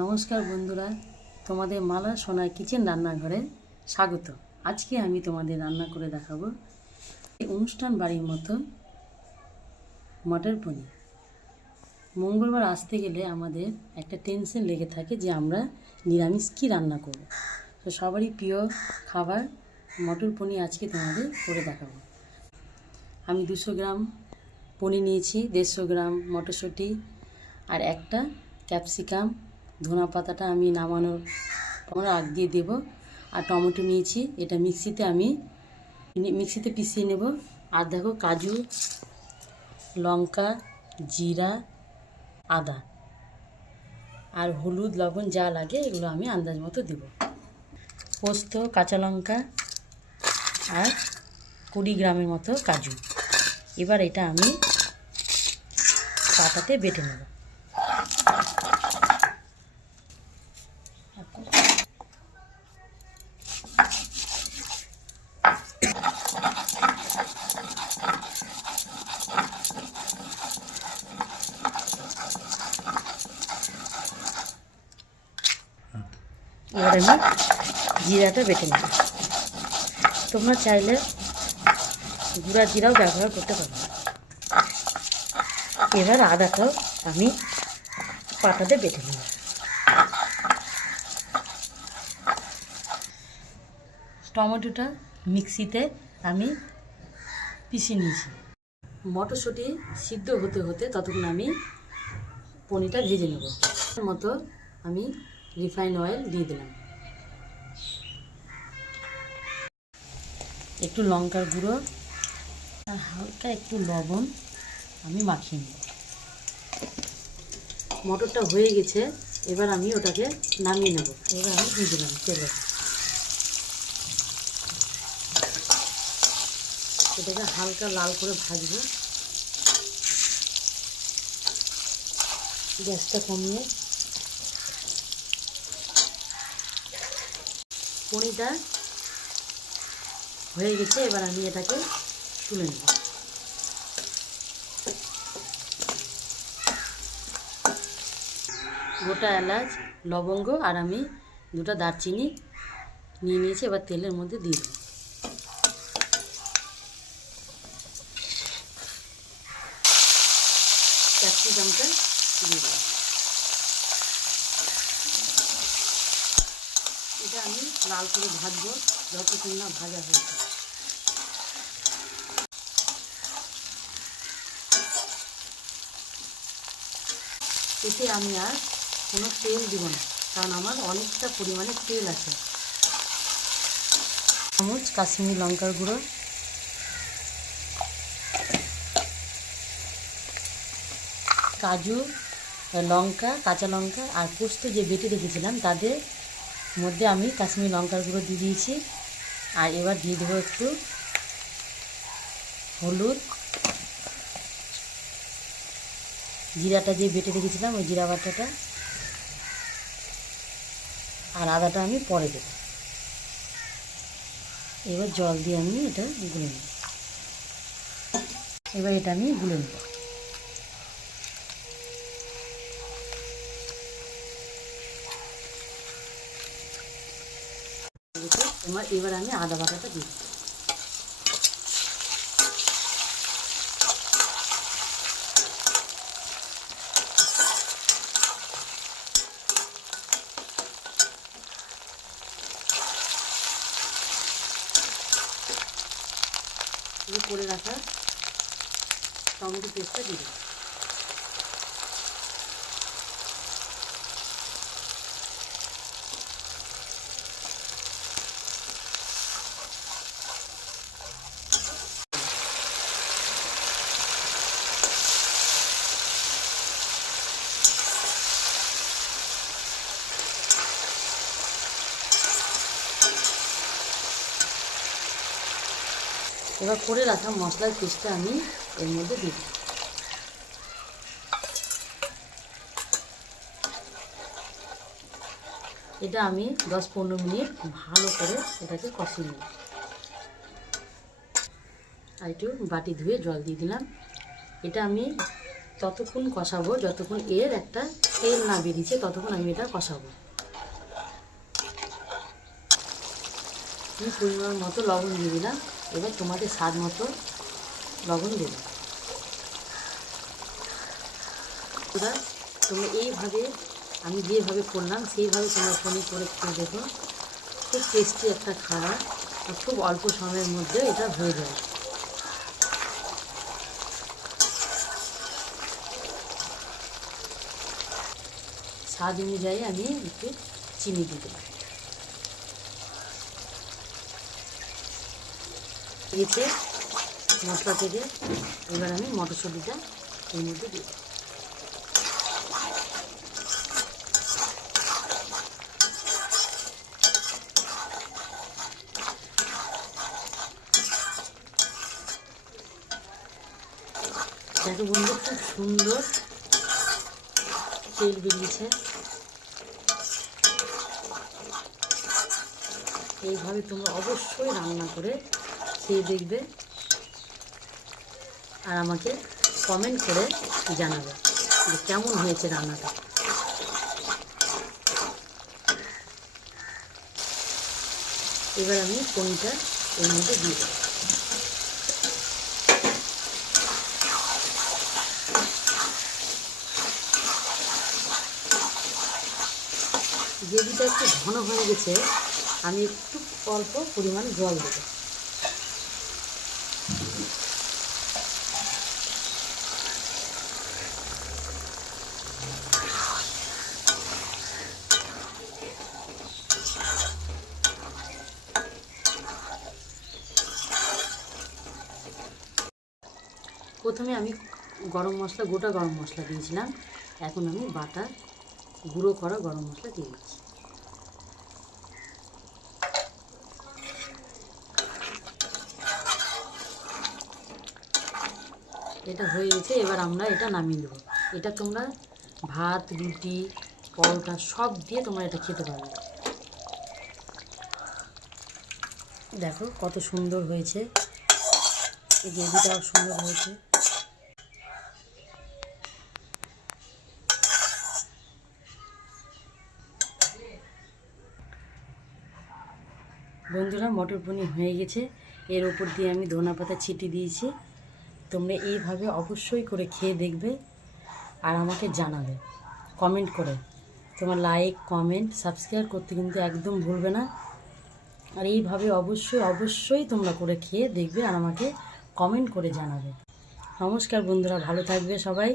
নমস্কার বন্ধুরা, তোমাদের মালা সোনার কিচেন রান্নাঘরে স্বাগত। আজকে আমি তোমাদের রান্না করে দেখাবো অনুষ্ঠান বাড়ির মতো মটর পনির। মঙ্গলবার আসতে গেলে আমাদের একটা টেনশন লেগে থাকে যে আমরা নিরামিষ কী রান্না করব। তো সবারই প্রিয় খাবার মটর পনির আজকে তোমাদের করে দেখাবো। আমি 200 গ্রাম পনির নিয়েছি, 150 গ্রাম মটরশুঁটি আর একটা ক্যাপসিকাম। ধনা পাতাটা আমি নামানোর আগ দিয়ে দেব। আর টমেটো নিয়েছি, এটা মিক্সিতে পিষিয়ে নেব। আর দেখো কাজু, লঙ্কা, জিরা, আদা আর হলুদ লবণ যা লাগে এগুলো আমি আন্দাজ মতো দেব। পোস্ত, কাঁচা লঙ্কা আর 20 গ্রামের মতো কাজু। এবার এটা আমি পাটাতে বেটে নেব। এবার আমি জিরাটা বেটে নেব। তোমরা চাইলে গুঁড়া জিরাও ব্যবহার করতে পারো। এবার আদাটাও আমি পাটাতে বেটে নেব। টমেটোটা মিক্সিতে আমি পিষে নিয়েছি। মটরশুঁটি সিদ্ধ হতে হতে ততক্ষণ আমি পনিরটা ভেজে নেব। মতো আমি রিফাইন অয়েল দিয়ে দিলাম, একটু লঙ্কার গুঁড়ো আর হালকা একটু লবণ আমি মাখিয়ে নেব। মটরটা হয়ে গেছে, এবার আমি ওটাকে নামিয়ে নেব। এবার আমি দিয়ে দিলাম তেলে। এটাকে হালকা লাল করে ভাজবো। গ্যাসটা কমিয়ে পনিরটা হয়ে গেছে, এবার আমি এটাকে তুলে নেব। গোটা এলাচ, লবঙ্গ আর আমি 2টা দারচিনি নিয়ে নিয়েছি। এবার তেলের মধ্যে দিয়ে দেব। ক্যাপসিকামটা দিয়ে দেব। এটা আমি লাল করে ভাজবো যতক্ষণ না ভাজা হয়েছে। এতে আমি আর কোনো তেল দিব না, কারণ আমার অনেকটা পরিমাণে তেল আছে। চামচ কাশ্মীরি লঙ্কার গুঁড়ো, কাজু, লঙ্কা, কাঁচা লঙ্কা আর পোস্ত যে বেটে রেখেছিলাম তাদের মধ্যে আমি কাশ্মীরি লঙ্কার গুঁড়ো দিয়ে দিয়েছি। আর এবার দিয়ে দেবো একটু হলুদ, জিরাটা যে বেটে রেখেছিলাম ওই জিরা বাটাটা, আর আদাটা আমি পরে দেব। এবার জল দিয়ে আমি এটা গুলে নেব। এবার এটা আমি গুলে নেব। এবার আমি আদা বাটাটা দিই। করে রাখা টমেটো পেস্টটা দিয়ে দেব। এবার করে রাখা মশলার পেস্টটা আমি এর মধ্যে দিই। এটা আমি 10-15 মিনিট ভালো করে এটাকে কষিয়ে নিই। আর একটু বাটি ধুয়ে জল দিয়ে দিলাম। এটা আমি ততক্ষণ কষাবো যতক্ষণ এর একটা তেল না বেরিয়েছে ততক্ষণ আমি এটা কষাবো। আমি পরিমাণ মতো লবণ দিয়ে দিলাম। এবার তোমাদের স্বাদ মতো লবণ দেবে। তোমরা এইভাবে আমি যেভাবে করলাম সেইভাবে তোমরা পনির করে খেয়ে দেখো, খুব টেস্টি একটা খাবার আর খুব অল্প সময়ের মধ্যে এটা হয়ে যায়। স্বাদ অনুযায়ী আমি একটু চিনি দিয়ে দেবো। দিয়েছে মশলা থেকে, এবার আমি মটরশুঁটিটা এর মধ্যে দিই। দেখো বন্ধু, খুব সুন্দর তেল বেরিয়েছে। এইভাবে তোমরা অবশ্যই রান্না করে খেয়ে দেখবে আর আমাকে কমেন্ট করে জানাবে যে কেমন হয়েছে রান্নাটা। এবার আমি পনিরটা এর মধ্যে দিয়ে দেবো। গ্রেভিটা একটু ঘন হয়ে গেছে, আমি একটু অল্প পরিমাণ জল দেবো। প্রথমে আমি গোটা গরম মশলা দিয়েছিলাম, এখন আমি বাটা গুঁড়ো করা গরম মশলা দিয়ে দিচ্ছি। এটা হয়ে গেছে, এবার আমরা এটা নামিয়ে দেবো। এটা তোমরা ভাত, রুটি, পরোটা সব দিয়ে তোমরা এটা খেতে পারবে। দেখো কত সুন্দর হয়েছে, এই গ্রেভিটাও সুন্দর হয়েছে। বন্ধুরা, মটর পনির হয়ে গেছে। এর ওপর দিয়ে আমি ধনেপাতা ছিটিয়ে দিয়েছি। তোমরা এইভাবে অবশ্যই করে খেয়ে দেখবে আর আমাকে জানাবে কমেন্ট করে। তোমার লাইক, কমেন্ট, সাবস্ক্রাইব করতে কিন্তু একদম ভুলবে না। আর এইভাবে অবশ্যই তোমরা করে খেয়ে দেখবে আর আমাকে কমেন্ট করে জানাবে। নমস্কার বন্ধুরা, ভালো থাকবে সবাই।